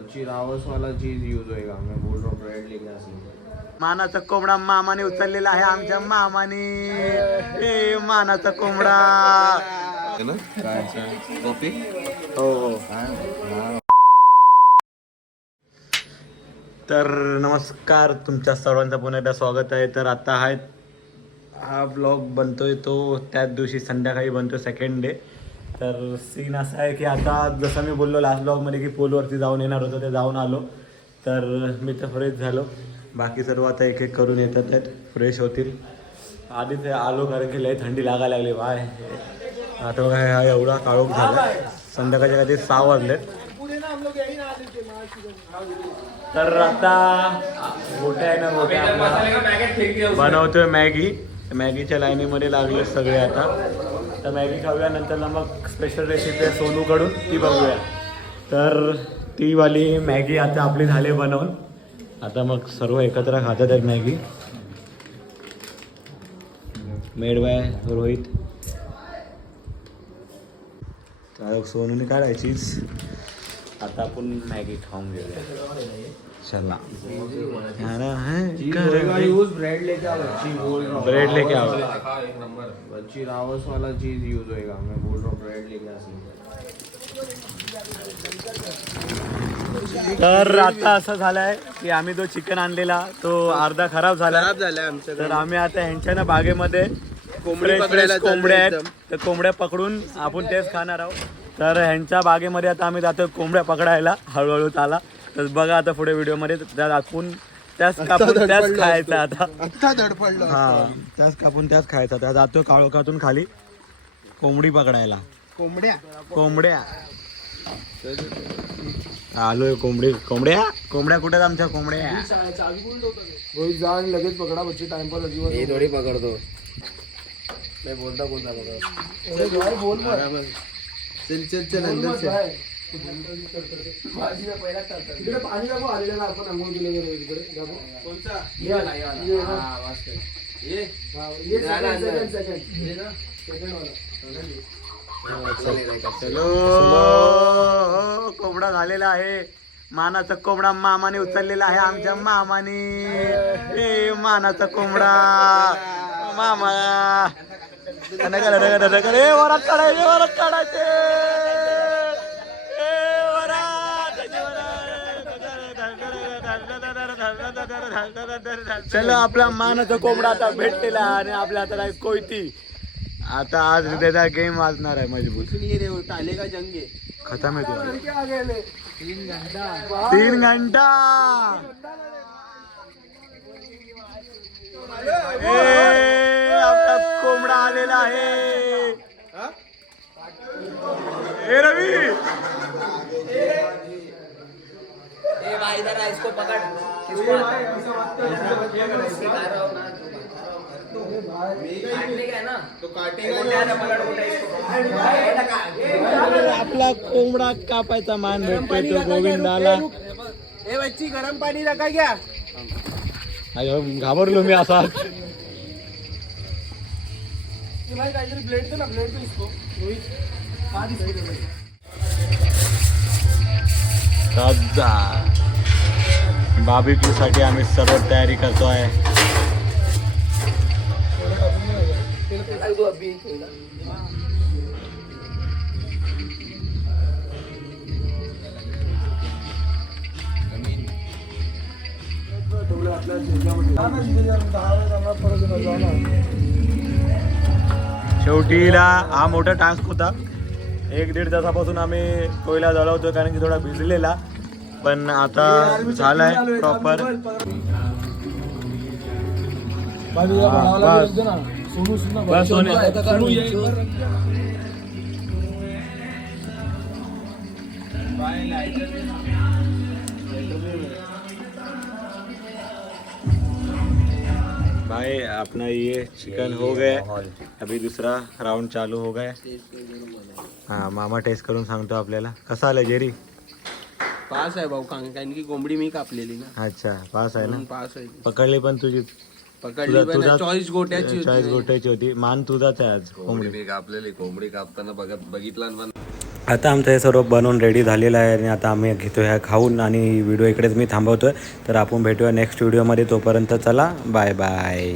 बच्ची रावस वाला चीज यूज होएगा, मैं बोल रहा हूँ ब्रेड लेके आ सकते। मानाचा कोंबडा मामाने उचललेला आहे आमच्या मामाने. ए मानाचा कोंबडा. कॉफी हो हो. तर नमस्कार, तुमच्या सर्वांचं पुन्हा एकदा स्वागत आहे. तर आता हा ब्लॉग बनतोय तो त्याच दिवशी संध्याकाळी बनतो, सेकंड डे. तर सीन असा आहे की आता जसं मी बोललो लास्ट ब्लॉगमध्ये की पोलवरती जाऊन येणार होतो, ते जाऊन आलो. तर मी तर फ्रेश झालो, बाकी सर्व आता एक एक करून येतात आहेत, फ्रेश होतील. आधी ते आलो कारण की लई थंडी लागायला लागली बाय. आता बघा हा एवढा काळोख झाला, संध्याकाळच्या काहीतरी 6 वाजलेत. तर आता गोट्या आहे ना, गोट्या बनवतोय मॅगी. मॅगीच्या लाईनीमध्ये लागले सगळे आता. तर मॅगी खाऊया, नंतर मग स्पेशल रेसिपी आहे सोनूकडून, ती बघूया. तर ती वाली मॅगी आता आपली झाली बनवून. आता मग सर्व एकत्र खातात आहेत मॅगी. Made by Rohit. तर सोनूने काढायचीच. आता आपण मॅगी खाऊन घेऊया. चला ब्रेड लेके आओ, बच्ची बोल रहा हूँ ब्रेड लेके आओ. एक नंबर बच्ची रावस वाला चीज यूज होएगा, मैं बोल रहा हूँ ब्रेड लेके आ सकते। तर आता असं झालंय की आम्ही जो चिकन आणलेला तो अर्धा खराब झाला. आमचं. तर आम्ही आता ह्यांच्या ना बागेमध्ये कोंबडी पकडायला कोंबड्या आहेत, चाललोय तर कोंबड्या पकडून आपण तेच खाणार आहोत. तर ह्यांच्या बागेमध्ये आता आम्ही जातो कोंबड्या पकडायला हळूहळू चाला. तर बघा आता पुढे व्हिडिओमध्ये आपण त्याच कापून त्याच खायचं आता. आता धडपडलं. हा, त्याच कापून त्याच खायचा. त्या जातो काळोखातून खाली कोंबडी पकडायला. कोंबड्या आलोय. कोंबड्या कुठे आमच्या कोंबड्या. जाण लगेच पकडा बच्ची, टाइमपास अजिबात ये थोड़ी पकड़ो, नाही. बोलता बोल चल अंदर चल. तिकडे पाणी दाखव आलेलं ना, आपण अंघोळ केलं तिकडे दाखव. कोणता चलो, कोंबडा झालेला आहे. मानाचा कोंबडा मामाने उचललेला आहे आमच्या मामाने. ए मानाचा कोंबडा मामा. वरात काढायचे. चलो, आपला मानाचा कोंबडा आता भेटलेला आणि आपल्या हातात आहे कोयती. आता आज त्याचा गेम वाजणार आहे मजबूत. टाले का जंगे खतम आहे तुला. 3 घंटा. आपला कोंबडा आलेला आहे. ए रवी, भाई जरा इसको पकड़। आपला कोंबडा कापायचा मान भेटतोय तो गोविंदाला. ए बच्ची, गरम पाणी रखा क्या? अरे घाबरलो मी असा. काहीतरी ब्लेड दे ना, ब्लेड दे इसको. बार्बेक्यू साठी आम्ही सर्व तयारी करतोय. शेवटीला हा मोठा टास्क होता. 1-1.5 तासापासून आम्ही कोयला जळवतोय कारण की थोडा भिजलेला, पण आता झालाय प्रॉपर. भाई अपना ये चिकन हो गया, अभी दूसरा राउंड चालू हो गया. हाँ, मामा टेस्ट करून सांगतो आपल्याला कसा आला जेरी. पास आहे भाऊ, कारण की कोंबडी मी कापलेली ना. अच्छा, पास आहे ना. पास आहे. पकडली पण तुझी पकडली पण चॉईस गोट्याची होती. चॉईस गोट्याची होती. मान तुझाच आहे आज. कोंबडी मी कापलेली. कोंबडी कापताना बघितला पण आता आमचं हे सर्व बनवून रेडी झालेलं आहे आणि आता आम्ही घेतो ह्या खाऊन आणि व्हिडिओ इकडेच मी थांबवतो आहे. तर आपण भेटूया नेक्स्ट व्हिडिओमध्ये. तोपर्यंत चला बाय बाय.